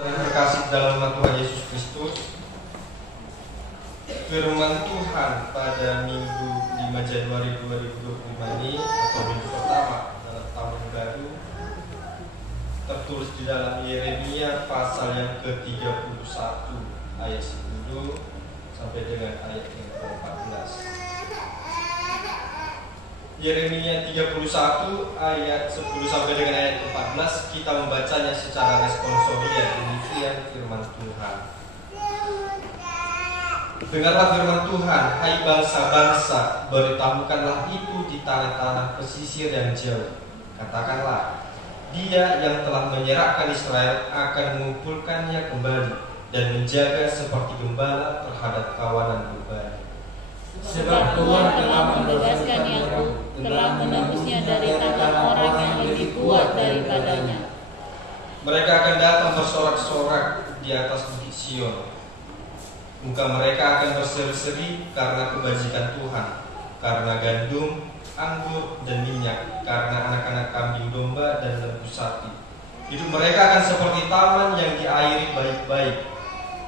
Yang terkasih dalam nama Tuhan Yesus Kristus, firman Tuhan pada Minggu 5 Januari 2025 ini atau minggu pertama dalam tahun baru tertulis di dalam Yeremia pasal yang ke-31 ayat 10 sampai dengan ayat yang ke-14. Yeremia 31 ayat 10 sampai dengan ayat 14 kita membacanya secara responsoria. Demikian firman Tuhan. Dengarlah firman Tuhan, hai bangsa-bangsa, beritahukanlah itu di tanah-tanah pesisir yang jauh. Katakanlah, Dia yang telah menyerahkan Israel akan mengumpulkannya kembali dan menjaga seperti gembala terhadap kawanan berbagi. Sebab Tuhan telah membebaskan Yakub, telah menebusnya dari tangan orang yang lebih kuat daripadanya. Mereka akan datang bersorak-sorak di atas bukit Sion. Muka mereka akan berseri-seri karena kebajikan Tuhan, karena gandum, anggur, dan minyak, karena anak-anak kambing domba dan lembu sapi. Hidup mereka akan seperti taman yang diairi baik-baik.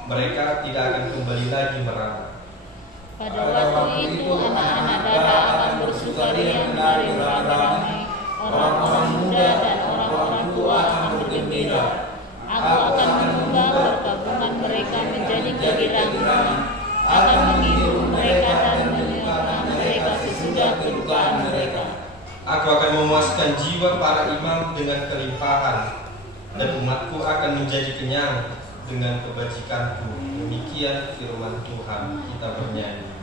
Mereka tidak akan kembali lagi merana. Pada waktu itu anak-anak dada akan bersukaria menari beramai-ramai, orang-orang muda dan orang-orang tua akan bergembira. Aku akan mengubah perkabungan mereka menjadi kegirangan, akan menghibur mereka dan menyerahkan mereka sesudah kedukaan mereka. Aku akan memuaskan jiwa para imam dengan kelimpahan, dan umatku akan menjadi kenyang dengan kebajikanku. Demikian firman Tuhan. Kita bernyanyi.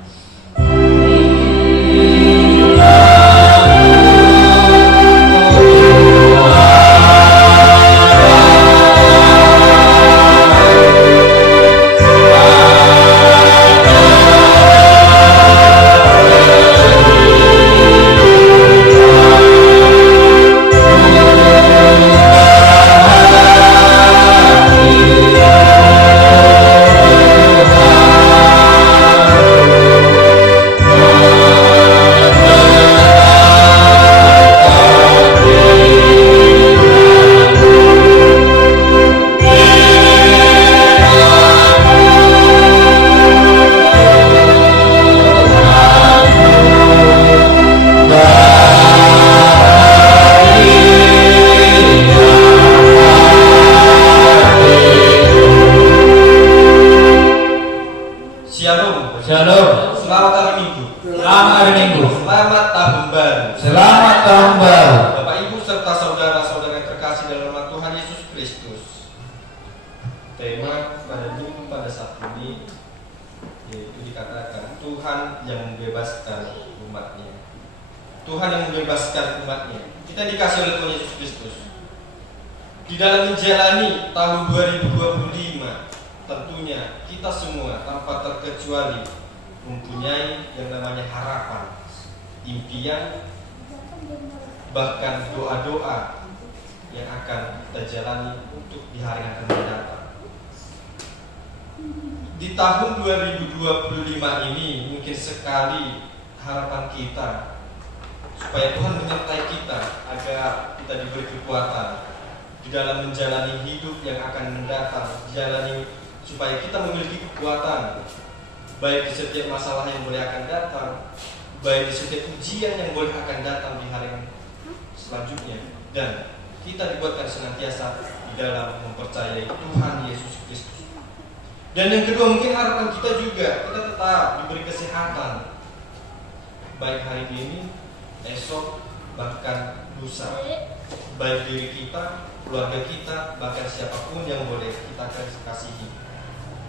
Bahkan doa-doa yang akan kita jalani untuk di hari yang akan mendatang. Di tahun 2025 ini mungkin sekali harapan kita supaya Tuhan menyertai kita agar kita diberi kekuatan di dalam menjalani hidup yang akan mendatang, dijalani supaya kita memiliki kekuatan baik di setiap masalah yang boleh akan datang, baik di setiap ujian yang boleh akan datang di hari yang selanjutnya, dan kita dibuatkan senantiasa di dalam mempercayai Tuhan Yesus Kristus. Dan yang kedua, mungkin harapan kita juga kita tetap diberi kesehatan baik hari ini, esok, bahkan lusa, baik diri kita, keluarga kita, bahkan siapapun yang boleh kita kasihi.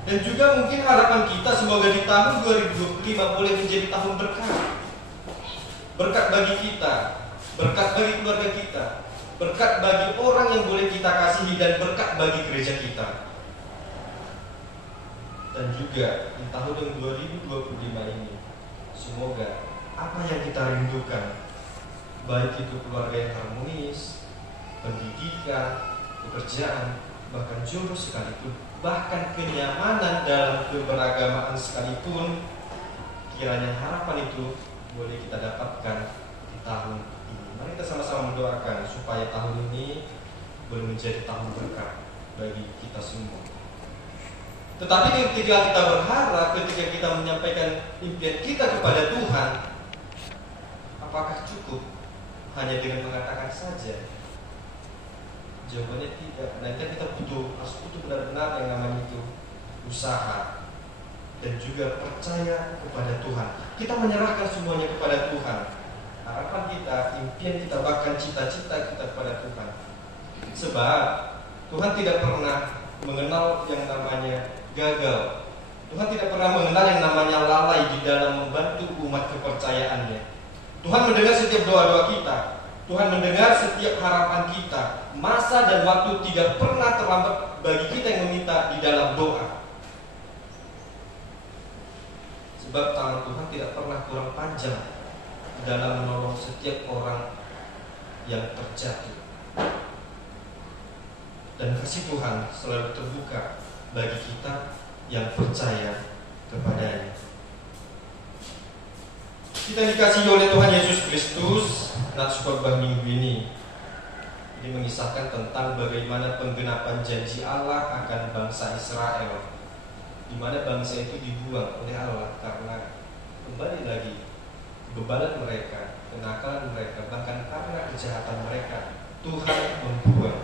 Dan juga mungkin harapan kita semoga di tahun 2025 boleh menjadi tahun berkah. Berkat bagi kita, berkat bagi keluarga kita, berkat bagi orang yang boleh kita kasihi, dan berkat bagi gereja kita. Dan juga di tahun 2025 ini, semoga apa yang kita rindukan, baik itu keluarga yang harmonis, pendidikan, pekerjaan, bahkan jodoh sekalipun, bahkan kenyamanan dalam keberagamaan sekalipun, kiranya harapan itu boleh kita dapatkan di tahun ini. Mari kita sama-sama mendoakan supaya tahun ini boleh menjadi tahun berkah. bagi kita semua. Tetapi ketika kita berharap, ketika kita menyampaikan impian kita kepada Tuhan, apakah cukup hanya dengan mengatakan saja? Jawabannya tidak. Nanti kita harus butuh benar-benar yang namanya itu usaha dan juga percaya kepada Tuhan. Kita menyerahkan semuanya kepada Tuhan. Harapan kita, impian kita, bahkan cita-cita kita kepada Tuhan. Sebab Tuhan tidak pernah mengenal yang namanya gagal. Tuhan tidak pernah mengenal yang namanya lalai di dalam membantu umat kepercayaannya. Tuhan mendengar setiap doa-doa kita. Tuhan mendengar setiap harapan kita. Masa dan waktu tidak pernah terlambat bagi kita yang meminta di dalam doa. Sebab tangan Tuhan tidak pernah kurang panjang dalam menolong setiap orang yang terjatuh. Dan kasih Tuhan selalu terbuka bagi kita yang percaya kepadanya. Kita dikasihi oleh Tuhan Yesus Kristus. Nats khotbah minggu ini mengisahkan tentang bagaimana penggenapan janji Allah akan bangsa Israel, di mana bangsa itu dibuang oleh Allah karena kembali lagi kebebalan mereka, kenakalan mereka, bahkan karena kejahatan mereka, Tuhan membuang.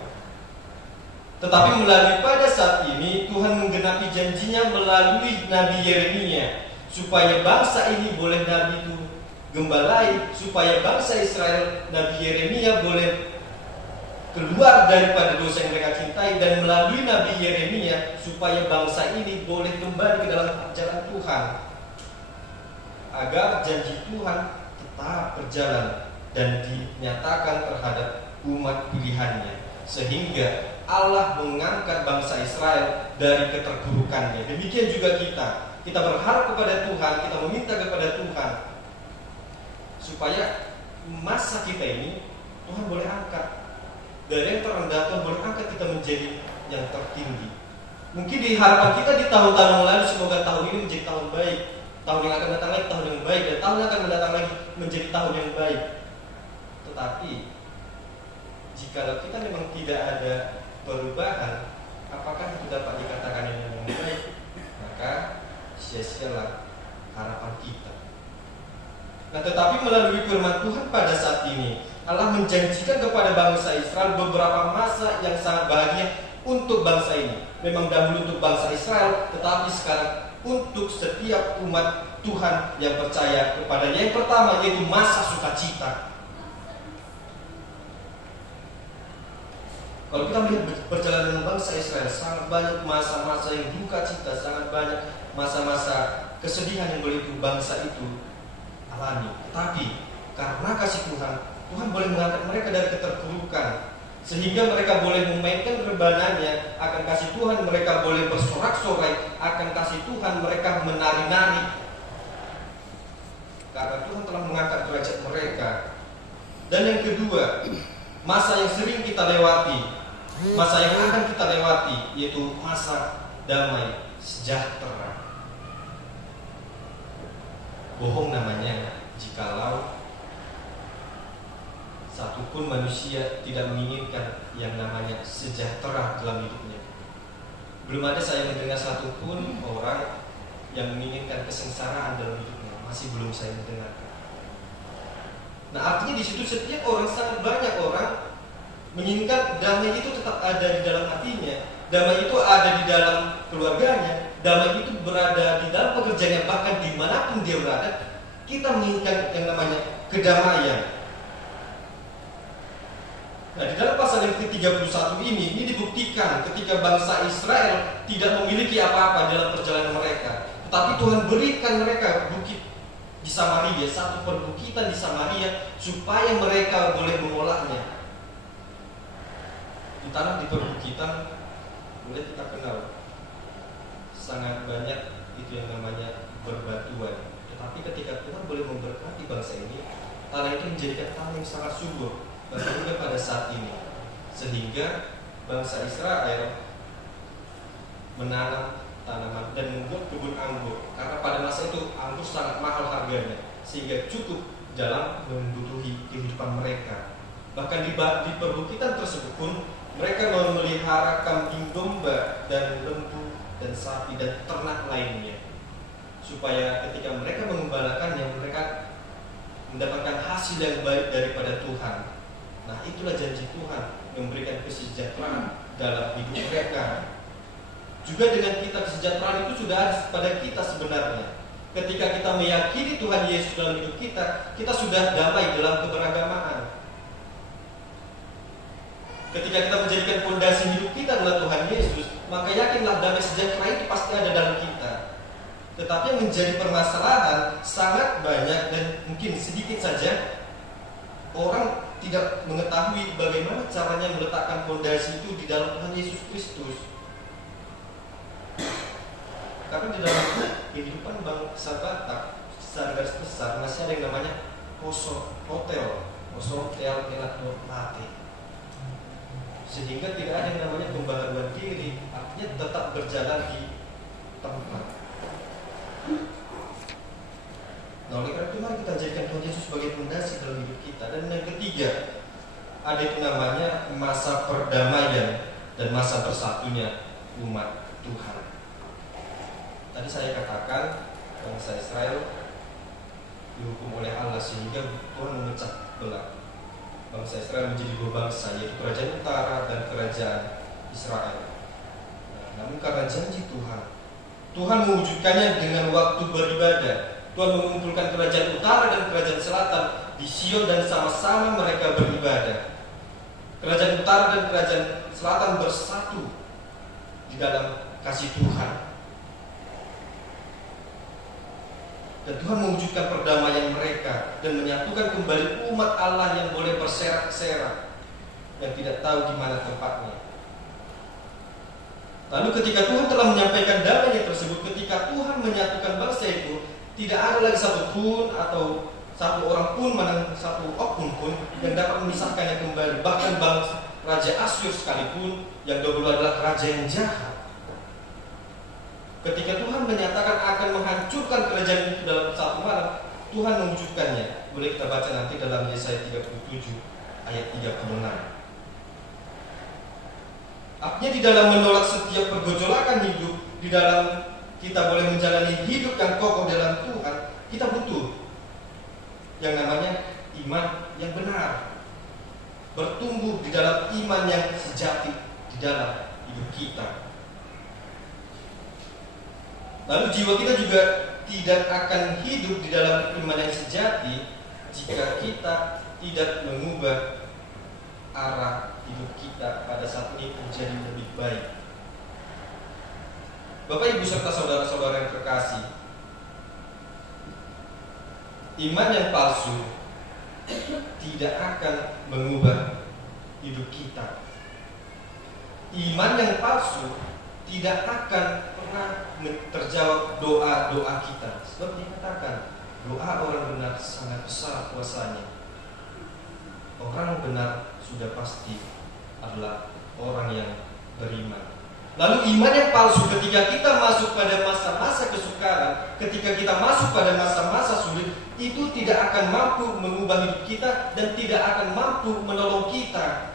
Tetapi melalui pada saat ini Tuhan menggenapi janjinya melalui Nabi Yeremia, supaya bangsa ini boleh Nabi itu gembalai, supaya bangsa Israel, Nabi Yeremia boleh keluar daripada dosa yang mereka cintai, dan melalui Nabi Yeremia supaya bangsa ini boleh kembali ke dalam jalan Tuhan, agar janji Tuhan tetap berjalan dan dinyatakan terhadap umat pilihannya, sehingga Allah mengangkat bangsa Israel dari keterpurukannya. Demikian juga kita berharap kepada Tuhan, kita meminta kepada Tuhan supaya masa kita ini Tuhan boleh angkat dari yang terendah, Tuhan boleh angkat kita menjadi yang tertinggi. Mungkin di harapan kita di tahun-tahun yang lalu, semoga tahun ini menjadi tahun baik, tahun yang akan datang lagi tahun yang baik, dan tahun yang akan mendatang lagi menjadi tahun yang baik. Tetapi jikalau kita memang tidak ada perubahan, apakah itu dapat dikatakan yang baik? Maka sia-sialah harapan kita. Nah, tetapi melalui firman Tuhan pada saat ini, Allah menjanjikan kepada bangsa Israel beberapa masa yang sangat bahagia untuk bangsa ini. Memang dahulu untuk bangsa Israel, tetapi sekarang untuk setiap umat Tuhan yang percaya kepadanya. Yang pertama yaitu masa sukacita. Kalau kita melihat perjalanan bangsa Israel, sangat banyak masa-masa yang duka cita, sangat banyak masa-masa kesedihan yang boleh bangsa itu alami. Tetapi karena kasih Tuhan, Tuhan boleh mengangkat mereka dari keterpurukan, sehingga mereka boleh memainkan rebanannya. Akan kasih Tuhan mereka boleh bersorak-sorai, akan kasih Tuhan mereka menari-nari, karena Tuhan telah mengangkat derajat mereka. Dan yang kedua, masa yang sering kita lewati, masa yang akan kita lewati, yaitu masa damai sejahtera. Bohong namanya jikalau satupun manusia tidak menginginkan yang namanya sejahtera dalam hidupnya. Belum ada saya mendengar satupun orang yang menginginkan kesengsaraan dalam hidupnya. Masih belum saya mendengarkan. Nah, artinya di situ setiap orang, sangat banyak orang menginginkan damai itu tetap ada di dalam hatinya, damai itu ada di dalam keluarganya, damai itu berada di dalam pekerjaannya, bahkan dimanapun dia berada. Kita menginginkan yang namanya kedamaian. Nah, di dalam pasal yang ke-31 ini dibuktikan ketika bangsa Israel tidak memiliki apa-apa dalam perjalanan mereka, tetapi Tuhan berikan mereka bukit di Samaria, satu perbukitan di Samaria, supaya mereka boleh mengolahnya. Di tanah di perbukitan boleh kita kenal sangat banyak itu yang namanya berbatuan. Tetapi ketika Tuhan boleh memberkati bangsa ini, tanah itu menjadikan tanah yang sangat subur. Bahkan juga pada saat ini, sehingga bangsa Israel menanam tanaman dan membuat kebun anggur, karena pada masa itu anggur sangat mahal harganya, sehingga cukup dalam membutuhi kehidupan mereka. Bahkan di perbukitan tersebut pun Mereka memelihara kambing domba dan lembu dan sapi dan ternak lainnya, supaya ketika mereka mengembalakannya, mereka mendapatkan hasil yang baik daripada Tuhan. Nah, itulah janji Tuhan, memberikan kesejahteraan dalam hidup mereka. Juga dengan kita, kesejahteraan itu sudah ada pada kita sebenarnya. Ketika kita meyakini Tuhan Yesus dalam hidup kita, kita sudah damai dalam keberagamaan. Ketika kita menjadikan fondasi hidup kita adalah Tuhan Yesus, maka yakinlah damai sejahtera itu pasti ada dalam kita. Tetapi yang menjadi permasalahan sangat banyak dan mungkin sedikit saja orang tidak mengetahui bagaimana caranya meletakkan fondasi itu di dalam Tuhan Yesus Kristus. Karena di dalam kehidupan bangsa Batak secara garis besar masih ada yang namanya hotel enak mati. Sehingga tidak ada yang namanya pembaharuan diri, artinya tetap berjalan di tempat. Nah, oleh karena itu mari kita jadikan Tuhan Yesus sebagai fondasi dalam hidup kita. Dan yang ketiga, ada itu namanya masa perdamaian dan masa bersatunya umat Tuhan. Tadi saya katakan bangsa Israel dihukum oleh Allah sehingga Tuhan memecah belah bangsa Israel menjadi dua bangsa, yaitu kerajaan utara dan kerajaan Israel. Nah, namun karena janji Tuhan mewujudkannya dengan waktu beribadah. Tuhan mengumpulkan kerajaan utara dan kerajaan selatan di Sion dan sama-sama mereka beribadah. Kerajaan utara dan kerajaan selatan bersatu di dalam kasih Tuhan. Dan Tuhan mewujudkan perdamaian mereka dan menyatukan kembali umat Allah yang boleh berserak-serak, yang tidak tahu di mana tempatnya. Lalu ketika Tuhan telah menyampaikan damai tersebut, ketika Tuhan menyatukan bangsa itu, tidak ada lagi satu pun atau satu orang pun, mana satu oknum pun yang dapat memisahkannya kembali. Bahkan bangsa Raja Asyur sekalipun yang dahulu adalah raja yang jahat, ketika Tuhan menyatakan akan menghancurkan kerajaan itu dalam satu malam, Tuhan mewujudkannya. Boleh kita baca nanti dalam Yesaya 37 ayat 36. Artinya di dalam menolak setiap pergojolakan hidup, di dalam kita boleh menjalani hidup yang kokoh dalam Tuhan, kita butuh yang namanya iman yang benar, bertumbuh di dalam iman yang sejati di dalam hidup kita. Lalu jiwa kita juga tidak akan hidup di dalam iman yang sejati jika kita tidak mengubah arah hidup kita pada saat ini menjadi lebih baik. Bapak, Ibu, serta saudara-saudara yang terkasih, iman yang palsu tidak akan mengubah hidup kita. Iman yang palsu tidak akan pernah terjawab doa-doa kita. Sebab dikatakan doa orang benar sangat besar kuasanya. Orang benar sudah pasti adalah orang yang beriman. Lalu iman yang palsu ketika kita masuk pada masa-masa kesukaran, ketika kita masuk pada masa-masa sulit, itu tidak akan mampu mengubah hidup kita dan tidak akan mampu menolong kita.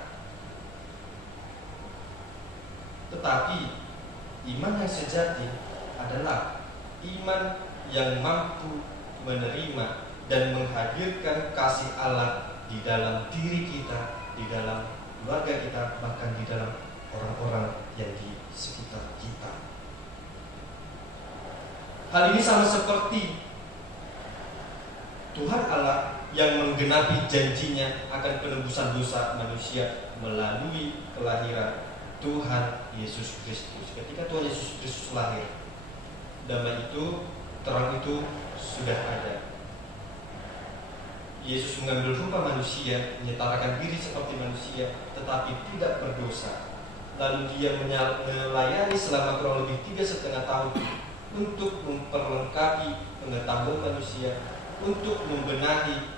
Tetapi iman yang sejati adalah iman yang mampu menerima dan menghadirkan kasih Allah di dalam diri kita, di dalam keluarga kita, bahkan di dalam orang-orang yang di sekitar kita. Hal ini sama seperti Tuhan Allah yang menggenapi janjinya akan penebusan dosa manusia melalui kelahiran Tuhan Yesus Kristus. Ketika Tuhan Yesus Kristus lahir, damai itu, terang itu sudah ada. Yesus mengambil rupa manusia, menyetarakan diri seperti manusia, tetapi tidak berdosa. Lalu dia melayani selama kurang lebih 3,5 tahun untuk memperlengkapi pengetahuan manusia, untuk membenahi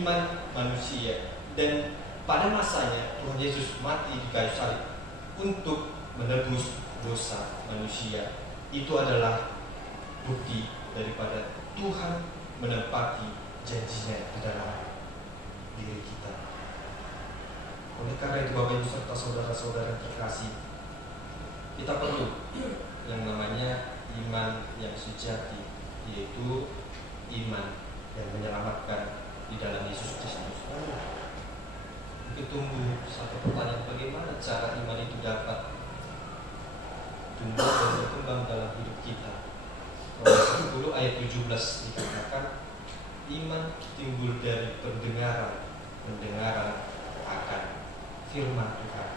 iman manusia. Dan pada masanya Tuhan Yesus mati di kayu salib untuk menebus dosa manusia. Itu adalah bukti daripada Tuhan menepati janjinya di dalam diri kita. Oleh karena itu Bapak Ibu serta saudara-saudara yang terkasih, kita perlu yang namanya iman yang sejati, yaitu iman yang menyelamatkan di dalam Yesus Kristus. Mungkin tumbuh satu pertanyaan, bagaimana cara iman itu dapat tumbuh dan berkembang dalam hidup kita. Roma 10 ayat 17 dikatakan, iman timbul dari pendengaran akan firman Tuhan.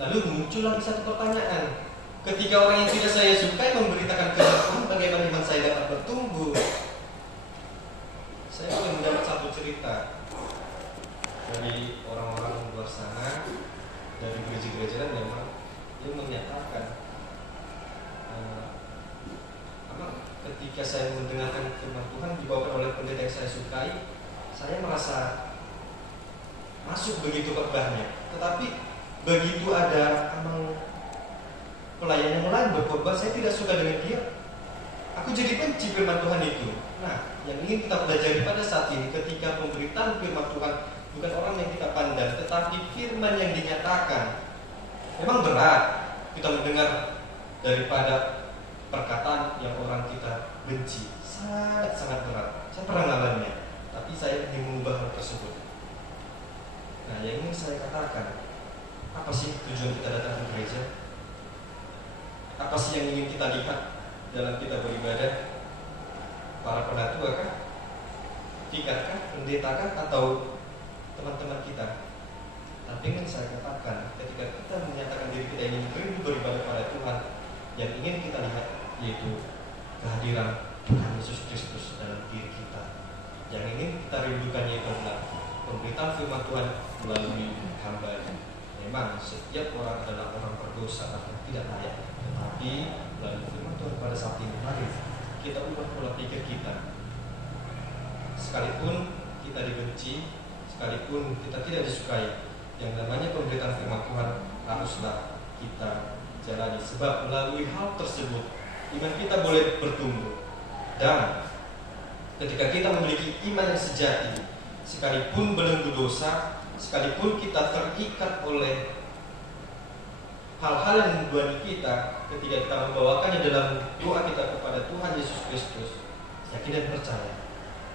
Lalu muncul lagi satu pertanyaan, ketika orang yang tidak saya sukai memberitakan firman Tuhan, bagaimana iman saya dapat bertumbuh? Saya boleh mendapat satu cerita dari orang-orang luar sana, dari gereja-gereja memang yang menyatakan ketika saya mendengarkan firman Tuhan dibawakan oleh pendeta yang saya sukai, saya merasa masuk begitu khotbahnya. Tetapi begitu ada pelayan yang lain berkhotbah, saya tidak suka dengan dia, aku jadi benci firman Tuhan itu. Nah, yang ingin kita pelajari pada saat ini, ketika pemberitaan firman Tuhan bukan orang yang kita pandang, tetapi firman yang dinyatakan. Memang berat kita mendengar daripada perkataan yang orang kita benci, sangat berat. Saya pernah mengalaminya, tapi saya ingin mengubah hal tersebut. Nah, yang ingin saya katakan, apa sih tujuan kita datang ke gereja? Apa sih yang ingin kita lihat dalam kita beribadah? Para penatua kah? Tikat kah? Pendeta kah? Atau teman-teman kita? Tapi ingin saya katakan, ketika kita menyatakan diri kita ingin rindu beribadah pada Tuhan, yang ingin kita lihat yaitu kehadiran Tuhan Yesus Kristus dalam diri kita. Yang ingin kita rindukan yaitu adalah pemberitaan firman Tuhan melalui hamba-Nya. Memang setiap orang adalah orang berdosa atau tidak layak, tetapi melalui firman Tuhan pada saat ini, mari kita ubah pola pikir kita. Sekalipun kita dibenci, sekalipun kita tidak disukai, yang namanya pemberitaan firman Tuhan haruslah kita jalani. Sebab melalui hal tersebut iman kita boleh bertumbuh. Dan ketika kita memiliki iman yang sejati, sekalipun belenggu dosa, sekalipun kita terikat oleh hal-hal yang membuat kita, ketika kita membawakannya dalam doa kita kepada Tuhan Yesus Kristus, yakin dan percaya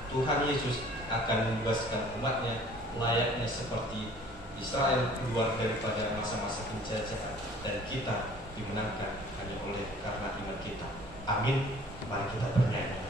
Tuhan Yesus akan membebaskan umatnya layaknya seperti Israel keluar daripada masa-masa penjajahan, dan kita dimenangkan hanya oleh karena iman kita. Amin. Mari kita bernyanyi.